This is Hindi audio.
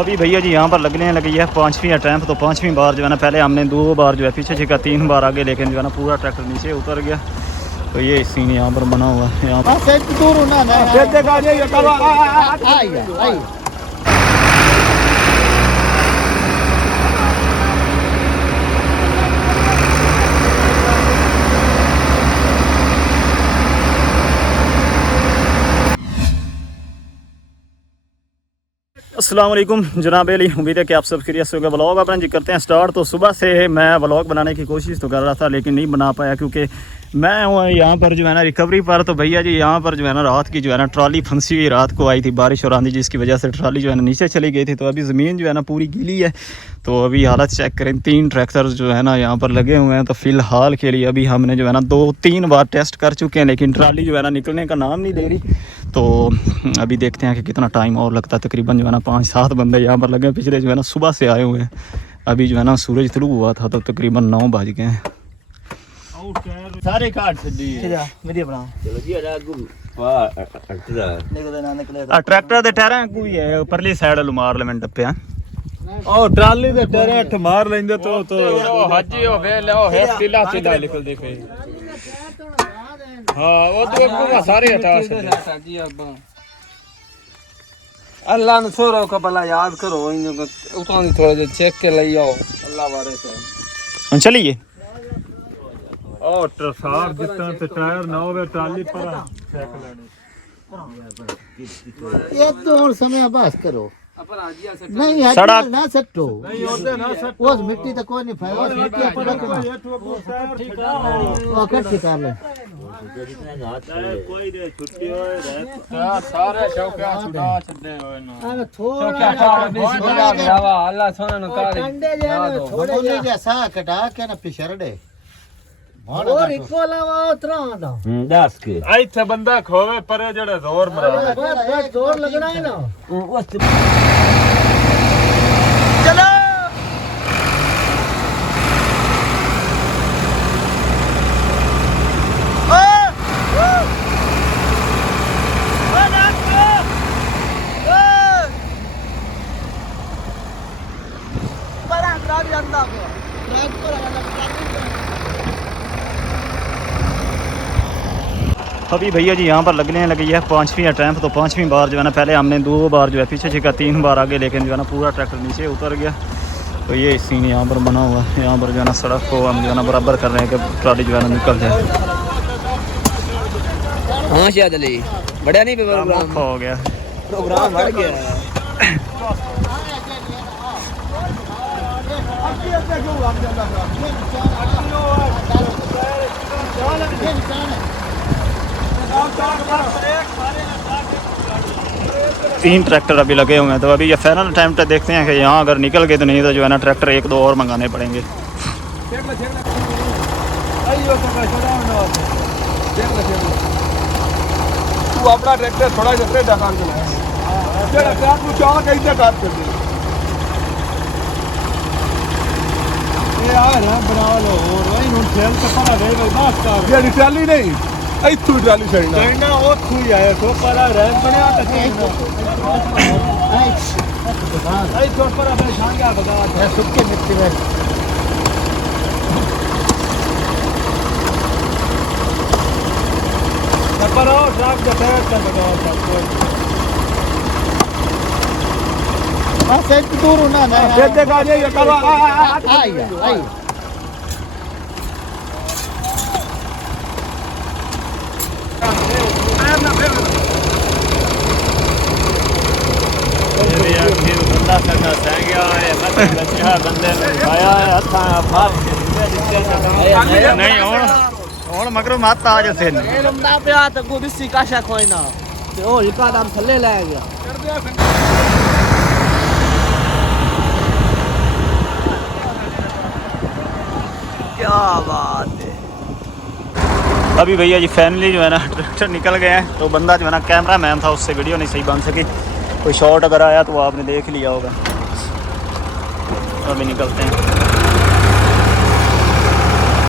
अभी भैया जी यहाँ पर लगने लगी है 5वीं अटैम्प्ट। तो 5वीं बार जो है ना, पहले हमने 2 बार जो है पीछे छिका, 3 बार आगे, लेकिन जो है ना पूरा ट्रैक्टर नीचे उतर गया। तो ये सीन यहाँ पर बना हुआ है। यहाँ पर अस्सलाम वालेकुम जनाब अली, उम्मीद है कि आप सब खैरियत से होगा। व्लॉग अपना जी करते हैं स्टार्ट। तो सुबह से मैं व्लॉग बनाने की कोशिश तो कर रहा था, लेकिन नहीं बना पाया क्योंकि मैं हूँ यहाँ पर जो है ना रिकवरी पर। तो भैया जी यहाँ पर जो है ना रात की जो है ना ट्रॉली फंसी हुई रात को आई थी बारिश और आंधी, जिसकी वजह से ट्रॉली जो है ना नीचे चली गई थी। तो अभी ज़मीन जो है ना पूरी गीली है। तो अभी हालत चेक करें, 3 ट्रैक्टर जो है ना यहाँ पर लगे हुए हैं। तो फ़िलहाल के लिए अभी हमने जो है ना 2-3 बार टेस्ट कर चुके हैं, लेकिन ट्रॉली जो है ना निकलने का नाम नहीं दे रही। तो अभी देखते हैं कि कितना टाइम और लगता है। तकरीबन जो है ना 5-7 बंदे यहाँ पर लगे हैं, पिछले जो है ना सुबह से आए हुए हैं। अभी जो है ना सूरज शुरू हुआ था तो तकरीबन 9 बज गए हैं। सारे काट ट्रैक्टर दे टायरां कोई है परली साइड मार ले मैं टप्पे ओ ट्राली दे टायर हट मार लेंदे तो हाजी हो वे लो है तिला तिला निकल दे पे। हां वो तो पूरा सारे हटा सकते अल्लाह ने छोरो का भला याद करो, इन उतानी थोड़ा जे चेक के ले आओ अल्लाह वारे से चलिए। ओ ट्रसार जितना ते टायर ना होवे ट्राली पर चेक लेने ये तो और समय बस करो नहीं है सड़क ना सट्टो नहीं होते ना सब वो मिट्टी तो कोई नहीं फायदा उस मिट्टी पर रखना वो कट ठिका ले कोई दे छुट्टी होए रहे सारे शौकिया छुड़ा छदे होए ना अरे थोड़ा अल्लाह सोना न काले कंडे जे थोड़े जैसा कटा के ना पिछड़े और इको लावा उतरा दा 10 के आई थे बंदा खोवे पर जड़े जोर मरा बस जोर लगना है ना चलो अभी भैया जी यहाँ पर लगने लगी है 5वीं अटैम्प्ट। तो 5वीं बार जो है ना, पहले हमने 2 बार जो है पीछे छिका, 3 बार आगे, लेकिन जो है ना पूरा ट्रैक्टर नीचे उतर गया। तो ये सीन यहाँ पर बना हुआ है। यहाँ पर जो है ना सड़क को हम जो है ना बराबर कर रहे हैं कि ट्रॉली जो है ना निकल जाए। हाँ शायद अली बढ़िया नहीं प्रोग्राम हो गया, प्रोग्राम बढ़ गया। तीन ट्रैक्टर अभी लगे हुए हैं। तो अभी ये फाइनल अटैम्प्ट देखते हैं कि यहाँ अगर निकल गए तो नहीं तो जो है ना ट्रैक्टर 1-2 और मंगाने पड़ेंगे। तू अपना ट्रैक्टर थोड़ा जैसे डकान चला जेड़ा क्या तू चाह कैसे काट कर दे ये आ रहा बना लो और वही नु खेल के पड़ा रहेगा बस कर ये ट्राली नहीं आई तू ट्राली छड़ना ओ तू ही आया तो पड़ा रह बना आई तो पर अब शान क्या बता है सुक्के मिट्टी में पर और ट्रक के टायर का बता सब बस एक दूर ना ना खेते का ये करो आई आई बंदा सका सह गया है मतलब बच्चा बंदे ने खाया है हथा फास नहीं और मगर मत आ जैसे ये लंबा पे आ तो को बिस्सी का शक होए ना ते ओ इका दाम थल्ले ले गया। क्या बात है। अभी भैया जी फाइनली जो है ना ट्रैक्टर निकल गए हैं। तो बंदा जो है ना कैमरा मैन था, उससे वीडियो नहीं सही बन सकी। कोई शॉट अगर आया तो आपने देख लिया होगा। अभी निकलते हैं।